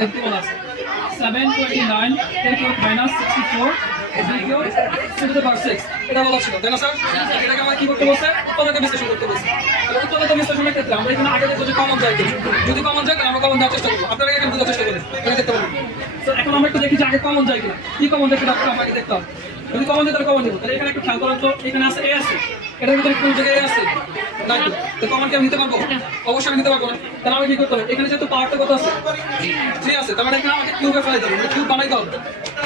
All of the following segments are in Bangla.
দেখতে বলা আছে 729 এর কিউব মাইনাস 64 কিউব 6 এটা বলা ছিল তাই না স্যার? এটাকে আমরা কি করতে বলছে? উৎপাদকে বিশ্লেষণ করতে বলছে। তাহলে উৎপাদক বিশ্লেষণের ক্ষেত্রে আমরা এখানে আগে দেখব যে কমন যায় কি, যদি কমন যায় তাহলে আমরা কমন দেওয়ার চেষ্টা করব। আপনারা এখানে বোঝার চেষ্টা করেন, এটা দেখতে পাবেন। তো এখন আমরা একটু দেখি যে আগে কমন যায় কিনা, কি কমন যায় সেটা আমাকে দেখতে হবে। যদি কমন যায় তাহলে কমন দিব। তাহলে এখানে একটু খেয়াল করেন তো, এখানে আছে এ আছে, এটার ভিতরে কোন জায়গায় এ আছে না, তো কমন কি আমি নিতে পারবো? অবশ্যই আমি নিতে পারবো না। তাহলে আমি কি করতে হবে? এখানে যেহেতু পাওয়ারটা কত আছে, 3 আছে, তার মানে এখানে আমাকে কিউবে ফেলাই দিতে হবে, কিউব বানাইতে হবে।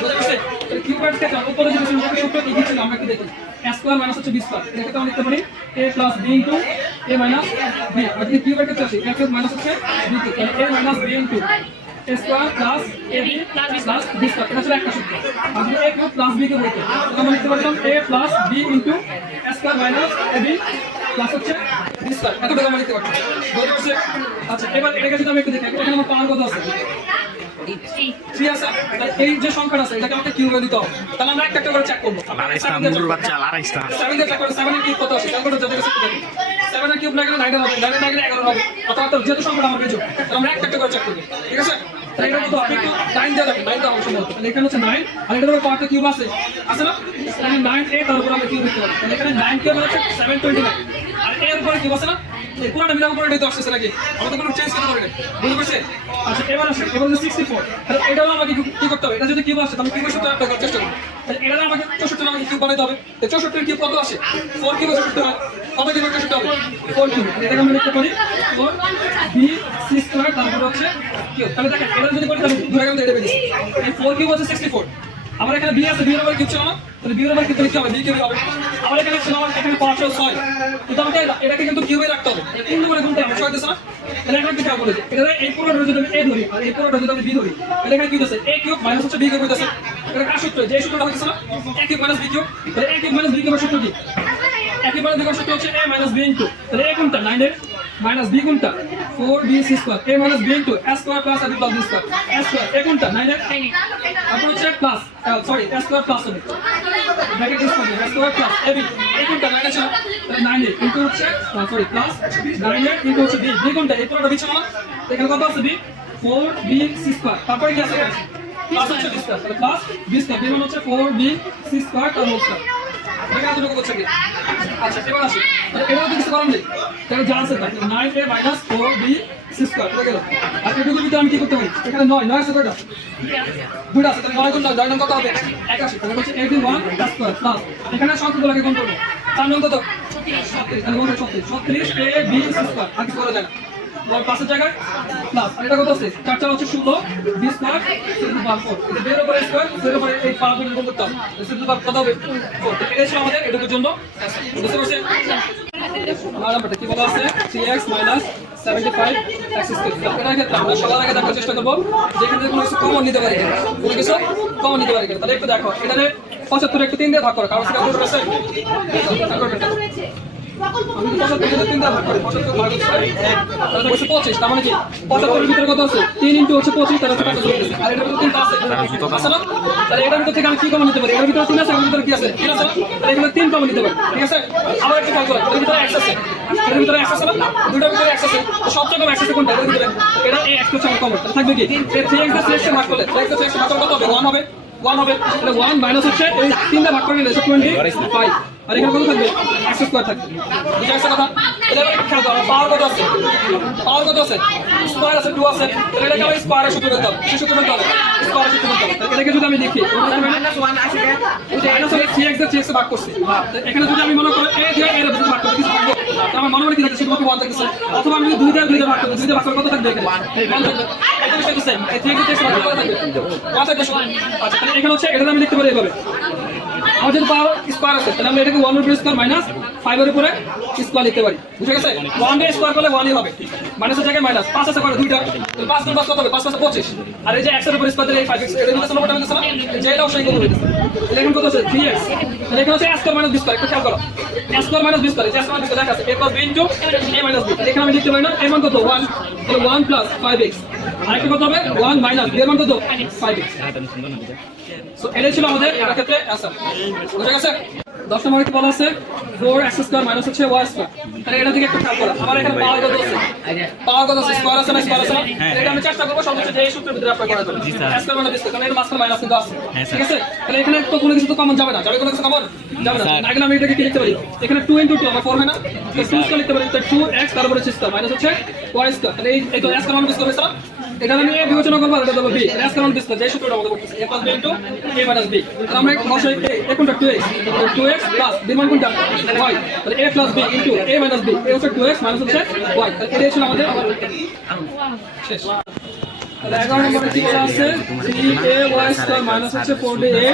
বুঝতে পারছেন? তাহলে কিউবের ক্ষেত্রে উপরে যে সূত্রটা লিখেছিল আমরা কি দেখি, a স্কয়ার মাইনাস হচ্ছে b স্কয়ার, এটাকে আমরা লিখতে পারি a plus b into a minus b। আর যদি কিউবের ক্ষেত্রে আসে a কিউব মাইনাস হচ্ছে b কিউব, তাহলে a minus b into a square plus ab plus b square, এটা হচ্ছে একটা সূত্র। আর যদি a cube plus b cube হইতো তাহলে আমরা লিখতে পারতাম a plus b into a square minus ab plus হচ্ছে b স্কয়ার, এতটুকু আমরা লিখতে পারতাম। বুঝতে পারছেন? আচ্ছা, এবার এটাকে যদি আমি একটু দেখি, এখানে আমার পাওয়ার কত আছে? 3 আছে। তাহলে এই যে সংখ্যাটা আছে এটাকে আমাকে কিউবে দিতে হবে। তাহলে আমরা একটা একটা করে চেক করব। 7 দিয়ে চেক করব, 7 এর কিউব কত আসে? তাহলে কত যাবে? 7 এর কিউব লাগলে 9 হবে, 9 এর লাগলে 11 হবে। অর্থাৎ যেহেতু সংখ্যাটা আমরা পেয়েছি, তাহলে আমরা একটা একটা করে চেক করব। ঠিক আছে? তাহলে এটা কত? আপনি একটু 9 দিয়ে দেখেন, 9 দাও সম্ভবত। তাহলে এখানে হচ্ছে 9, আর এটার উপর পাওয়ারটা কিউব আছে না? তাহলে 9 এ তার উপর আমরা কিউব দিতে পারি। তাহলে এখানে 9 কিউব হচ্ছে 729, আর এর উপরে কিউব আছে না, এই পুরোটা মিলার উপরে এটাই তো আসছে নাকি, আমাদের কোনো চেঞ্জ করতে পারি না। বুঝতে পারছেন? আচ্ছা, এবার আসে, এবার হচ্ছে 64। তাহলে এটাও আমাকে কি করতে হবে? এটা যদি কিউব আসে তাহলে কিউবের সূত্র অ্যাপ্লাই করার চেষ্টা করব। তাহলে এটা আমাকে 64 আমাকে কিউব বানাইতে হবে। এই 64 এর কিউব কত আসে? 4 কিউব 64 হয়, কত কিউব 64 হবে? 4 কিউব। এটাকে আমরা লিখতে পারি 4b c স্কয়ার, তারপর হচ্ছে কিউব। তাহলে দেখেন এটা যদি করি তাহলে দুই রকম এটা পেয়েছি। এই 4 কিউব হচ্ছে 64, আমার এখানে b আছে, b এর উপর কিউব ছিল না, তাহলে b এর উপর কিউব লিখতে হবে, b কিউব হবে। আমার এখানে ছিল, আমার এখানে পাওয়ার ছিল 6, কিন্তু আমাকে এটাকে কিন্তু কিউবে রাখতে হবে। 3 নম্বরে গুণতে হবে, 6 দিছ না? তাহলে এখন কি খেয়াল করেছে, এটা এই পুরোটা যদি আমি a ধরি আর এই পুরোটা যদি আমি b ধরি, তাহলে এখানে কি হচ্ছে? a কিউব মাইনাস হচ্ছে b কিউব হইতাছে। এটা কার সূত্র? যে সূত্রটা হইতাছে না, a cube minus b cube. তাহলে a কিউব মাইনাস b কিউবের সূত্র কি? a কিউব মাইনাস b কিউবের সূত্র হচ্ছে a মাইনাস b ইনটু, তাহলে a কোনটা? 9 এর মাইনাস b কোনটা? 4b c square, a minus b into a square plus ab plus b square, a square a কোনটা? 9 এর, তারপর হচ্ছে plus sorry a square plus হবে ব্র্যাকেট ইউজ করবে, a স্কয়ার প্লাস ab, এই কোনটা? 9 আছে, তাহলে 9 এর ইনটু হচ্ছে সরি প্লাস 9 এর ইনটু হচ্ছে b, b কোনটা? এই পুরোটা বিছানো না, এখানে কত আছে? b 4b c স্কয়ার, তারপরে কি আছে? প্লাস হচ্ছে b স্কয়ার, তাহলে প্লাস b স্কয়ার, b মানে হচ্ছে 4b c স্কয়ার তার হোল স্কয়ার। এটা কতটুকু করছে কি? আচ্ছা, এবার আসি, এটা তো কিছু করার নেই, তাহলে যা আছে তাই 9a minus 4b c square এটা গেল। আর এটুকু যদি আমি কি করতে পারি, এখানে 9 আছে কয়টা? দুটো আছে, তাহলে 9 গুণ 9, 9 নং কত হবে? 81, তাহলে হচ্ছে 81 স্কয়ার প্লাস এখানে সংখ্যাগুলোকে গুণ করব, 4 নং কত? 36, তাহলে 36a b c স্কয়ার, আর কিছু করা যায় না, আর পাশের জায়গায় প্লাস, আর এটা কত আছে? 4 4 হচ্ছে 16 b স্কয়ার / 4, এটা এর উপরে স্কয়ার, এর উপরে এই পাওয়ার গুণ করতে হবে, কত হবে? 4। এটা ছিল আমাদের এটুকুর জন্য। বুঝতে পারছেন? আর নাম্বারটা কি বলা আছে? 3x minus 75 x square. এটার ক্ষেত্রে আমরা সবার আগে দেখার চেষ্টা করব যে এখানে কোনো কিছু কমন নিতে পারি কিনা, কোনো কিছু কমন নিতে পারি কিনা। তাহলে একটু দেখো, এখানে 75 একটু 3 দিয়ে ভাগ করো, কারণ সেটা কত আছে? আমি 75 3 দিয়ে ভাগ করি, 75 ভাগ হচ্ছে 25, তার মানে কি 75 এর ভিতরে কত আছে? 3 ইনটু হচ্ছে 25, তার হচ্ছে কত হচ্ছে? আর এটার ভিতরে 3 আছে, আছে না? তাহলে এটার ভিতর থেকে আমি কি কমন নিতে পারি? এর ভিতরে 3 আছে, এর ভিতরে কি আছে? 3 আছে না? তাহলে এখানে 3 কমন নিতে পারি। ঠিক আছে? আবার একটু খেয়াল করো, এর ভিতরে x আছে, এর ভিতরে x আছে না? দুটোর ভিতরে x আছে, তো সবচেয়ে কম x আছে কোনটা? এর ভিতরে এটা এই x হচ্ছে কমন, তাহলে থাকবে কি? এই 3x দিয়ে 3x এর ভাগ করলে 3x দিয়ে 3x ভাগ করলে কত হবে? 1 হবে, 1 হবে। তাহলে 1 মাইনাস হচ্ছে এই 3 দিয়ে ভাগ করে নিলে 25, আর এখানে কত থাকবে? x স্কয়ার থাকবে। বুঝা গেছে কথা? এবার একটু খেয়াল করো, পাওয়ার কত আছে? পাওয়ার কত আছে? স্কয়ার আছে, 2 আছে, তাহলে এটাকে আমি স্কয়ারের সূত্র বলতে হবে, কি সূত্র বলতে হবে? স্কয়ারের সূত্র বলতে হবে। তাহলে এটাকে যদি আমি লিখি, মাইনাস 1 আসে, মাইনাস হলে 3x দিয়ে 3x ভাগ করছি, এখানে যদি আমি মনে করি a দিয়ে a এর ভিতরে ভাগ করতে কিছু থাকবে, তাহলে আমার মনে হয় কি থাকছে? শুধুমাত্র 1 থাকছে, অথবা আমি 2 দিয়ে 2 দিয়ে ভাগ করতে, 2 দিয়ে ভাগ করলে কত থাকবে? এখানে 1 থাকবে। এটা হচ্ছে সেম, এই 3x দিয়ে 3x ভাগ করলে থাকবে 1 থাকবে শুধু। আচ্ছা, তাহলে এখানে হচ্ছে এটা আমি লিখতে পারি এভাবে, আমার যদি পাওয়ার স্কয়ার আছে তাহলে আমরা এটাকে 1 এর উপরে স্কয়ার মাইনাস 5 এর উপরে স্কয়ার লিখতে পারি। বুঝা গেছে? 1 এর স্কয়ার করলে 1 ই হবে, মাইনাসের জায়গায় মাইনাস, 5 আছে করে দুইটা, তাহলে 5 গুণ 5 কত হবে? 5 5 25, আর এই যে x এর উপরে স্কয়ার দিলে এই 5x, এটা নিতে সম্পর্কটা নিতে না, যে এটা অবশ্যই কত হইছে। তাহলে এখন কত আছে? 3x, তাহলে এখানে হচ্ছে a square minus b square, একটু খেয়াল করো, a square minus b square, এই যে a স্কয়ার মাইনাস b লেখা আছে, a plus b into a minus b, তাহলে এখানে আমি লিখতে পারি না এর মান কত? 1, তাহলে 1 প্লাস 5x, আর একটা কত হবে? 1 মাইনাস b এর মান কত? 5x। সো এটা ছিল আমাদের এর ক্ষেত্রে आंसर। বুঝা গেছে? 10 নম্বরে কি বলা আছে 4x স্কয়ার মাইনাস হচ্ছে y স্কয়ার। তাহলে এটা থেকে একটু খেয়াল করো, আমার এখানে পাওয়ার কত আছে? পাওয়ার কত আছে? স্কয়ার আছে না স্কয়ার আছে না? এটা আমি চেষ্টা করব সর্বোচ্চ যে এই সূত্রের ভিতরে অ্যাপ্লাই করার জন্য। x স্কয়ার মানে b স্কয়ার, কারণ এর মাঝখানে মাইনাস কিন্তু আছে, ঠিক আছে? তাহলে এখানে তো কোনো কিছু তো কমন যাবে না, যাবে কোনো কিছু কমন যাবে না। আগে আমি এটাকে কি লিখতে পারি? এখানে 2 * 2 আমার 4 হয় না, তো 2 স্কয়ার লিখতে পারি, তো 2x তারপরে স্কয়ার মাইনাস হচ্ছে y স্কয়ার। তাহলে এই তো x সমান b স্কয়ার হইছে না, এখানে আমি a বিবেচনা করব, আর এটা দেব b, x সমান b স্কয়ার, যে সূত্রটা আমাদের করতেছে a + b * a - b। তাহলে আমরা বসাই a কোনটা 2x প্লাস b মান কোনটা y, তাহলে a + b * a - b, a হচ্ছে 2x মাইনাস হচ্ছে y। তাহলে এটাই ছিল আমাদের শেষ। তাহলে 11 নম্বরে কি বলা আছে 3ay স্কয়ার মাইনাস হচ্ছে 4a।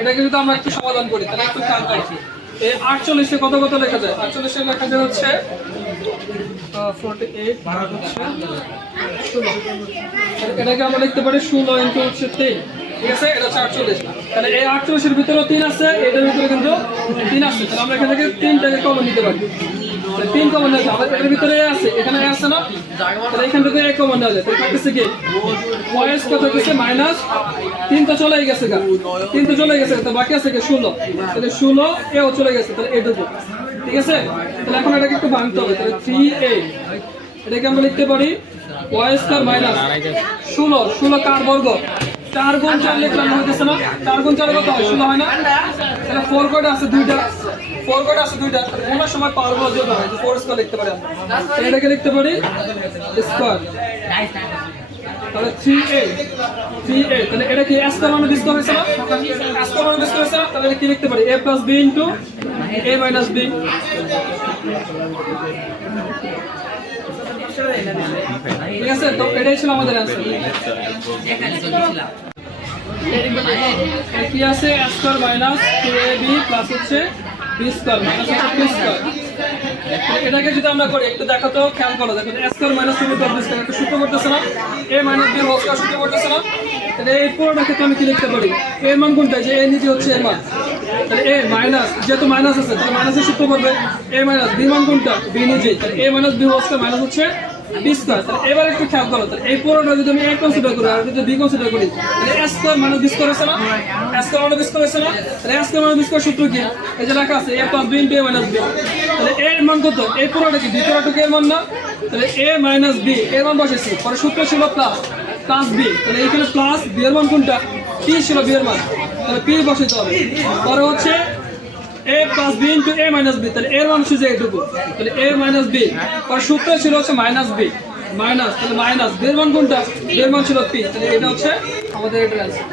এটাকে যদি আমরা একটু সমাধান করি তাহলে একটু খেয়াল করছি, এই 48 এ কত কত লেখা যায়? 48 এ লেখা যায় হচ্ছে 48 ভাগ হচ্ছে 16। এটাকে আমরা লিখতে পারি 16 ইনটু হচ্ছে 3, ঠিক আছে? এটা হচ্ছে 48। তাহলে এই 48 এর ভিতরে 3 আছে, এটার ভিতরে কিন্তু 3 আছে, তাহলে আমরা এখান থেকে 3টাকে কমন নিতে পারি। 3 কমন নেওয়া যায়, আমাদের এর ভিতরে আছে, এখানে আছে না, তাহলে এখান থেকে a কমন নেওয়া যায়। তাহলে থাকতেছে কি y কত হচ্ছে মাইনাস 3 তো চলে গেছে, 3 তো চলে গেছে, তো বাকি আছে কি 16। তাহলে 16 এও চলে গেছে, তাহলে এটুকু, ঠিক আছে? তাহলে এখন এটাকে একটু ভাঙতে হবে, তাহলে 3a এটাকে আমরা লিখতে পারি y স্কয়ার মাইনাস 16 কার বর্গ, 4 গুণ 4 লিখলাম হইতেছে না, 4 গুণ 4 কত হয় 16 হয় না? তাহলে 4 কয়টা আছে? 2টা, 4 কয়টা আছে? 2টা। কোন সময় পাওয়ার গুলো যোগ হয়, 4 স্কয়ার লিখতে পারি আমরা, এটাকে লিখতে পারি স্কয়ার, তাহলে 3a তাহলে এটা কি s স্কয়ার মানে b স্কয়ার হইছে না, s স্কয়ার মানে b স্কয়ার হইছে না, তাহলে কি লিখতে পারি a + b * a - b। ঠিক আছে, তো এটাই ছিল আমাদের অ্যানসার। কি আছে s square minus 2ab plus হচ্ছে b স্কয়ার মাইনাস হচ্ছে b স্কয়ার। এটাকে যদি আমরা করি একটু দেখো তো, খেয়াল করো, দেখো s square minus 2b plus b square একটু সূত্র করতেছে না, a minus b whole square সূত্র করতেছে না। তাহলে এই পুরোটাকে তো আমি কি লিখতে পারি, a এর মান কোনটা, যে a নিজে হচ্ছে এর মান, তাহলে a মাইনাস, যেহেতু মাইনাস আছে তাহলে মাইনাসের সূত্র করবে a মাইনাস b মান কোনটা, b নিজে, তাহলে a minus b whole square minus হচ্ছে b স্কয়ার। তাহলে এবার একটু খেয়াল করো, তাহলে এই পুরোটা যদি আমি a কনসিডার করি আর যদি b কনসিডার করি, তাহলে s square minus b square হচ্ছে না, s square minus b square হচ্ছে না। তাহলে s square minus b square সূত্র কি, এই যে লেখা আছে a + b * a - b। তাহলে a এর মান কত, এই পুরোটা কি ভিতরটুকু এর মান না, তাহলে a মাইনাস b এর মান বসেছি, পরে সূত্র ছিল প্লাস b, তাহলে এইখানে প্লাস b এর মান কোনটা, p ছিল b এর মান, তাহলে p বসাইতে হবে। পরে হচ্ছে a + b * a - b, তাহলে এর মান হচ্ছে এইটুকু, তাহলে a - b, পরে সূত্র ছিল হচ্ছে -b মাইনাস, তাহলে মাইনাস b এর মান কোনটা, b এর মান ছিল p, তাহলে এটা হচ্ছে আমাদের এটার অ্যানসার।